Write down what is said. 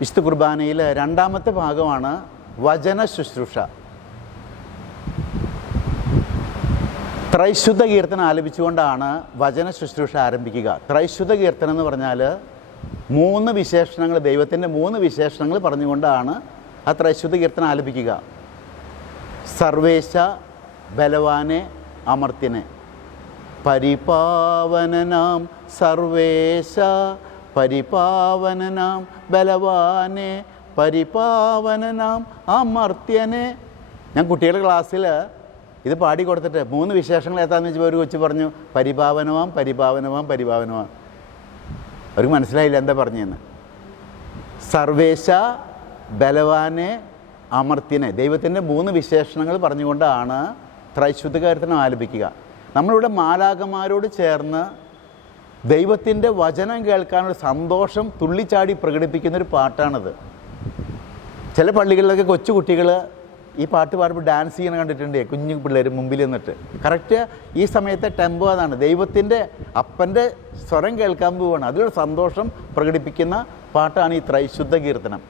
വിശുദ്ധ കുർബാനയിൽ രണ്ടാമത്തെ ഭാഗമാണ് വചന ശുശ്രൂഷ. ത്രൈശുദ്ധ കീർത്തനം ആലപിച്ചുകൊണ്ടാണ് വചന ശുശ്രൂഷ ആരംഭിക്കുക. ത്രൈശുദ്ധ കീർത്തനം എന്ന് പറഞ്ഞാൽ 3 വിശേഷണങ്ങൾ, ദൈവത്തിൻ്റെ 3 വിശേഷണങ്ങൾ പറഞ്ഞുകൊണ്ടാണ് ആ ത്രൈശുദ്ധ കീർത്തനം ആലപിക്കുക. സർവേശ, ബലവാനെ, അമർത്യനെ. പരിപാവനനാം സർവേശ, പരിപാവനനാം ബലവാനെ, പരിപാവനനാം അമർത്യനെ. ഞാൻ കുട്ടികളുടെ ക്ലാസ്സിൽ ഇത് പാടിക്കൊടുത്തിട്ട് 3 വിശേഷങ്ങൾ ഏതാണെന്ന് വെച്ചപ്പോൾ ഒരു കൊച്ചു പറഞ്ഞു പരിപാവനമാം പരിപാവനമാം പരിപാവനമാം. അവർക്ക് മനസ്സിലായില്ല എന്താ പറഞ്ഞതെന്ന്. സർവേശ, ബലവാനെ, അമർത്യനെ, ദൈവത്തിൻ്റെ 3 വിശേഷണങ്ങൾ പറഞ്ഞുകൊണ്ടാണ് ത്രൈശുദ്ധ കീർത്തനം ആലപിക്കുക. നമ്മളിവിടെ മാലാഖമാരോട് ചേർന്ന് ദൈവത്തിൻ്റെ വചനം കേൾക്കാനുള്ള സന്തോഷം തുള്ളിച്ചാടി പ്രകടിപ്പിക്കുന്നൊരു പാട്ടാണിത്. ചില പള്ളികളിലൊക്കെ കൊച്ചുകുട്ടികൾ ഈ പാട്ട് പാടുമ്പോൾ ഡാൻസ് ചെയ്യണം കണ്ടിട്ടുണ്ട്, കുഞ്ഞു പിള്ളേർ മുമ്പിൽ നിന്നിട്ട്. കറക്റ്റ് ഈ സമയത്തെ ടെമ്പോ അതാണ്. ദൈവത്തിൻ്റെ അപ്പൻ്റെ സ്വരം കേൾക്കാൻ പോവുകയാണ്. അതിലൊരു സന്തോഷം പ്രകടിപ്പിക്കുന്ന പാട്ടാണ് ഈ ത്രൈശുദ്ധ കീർത്തനം.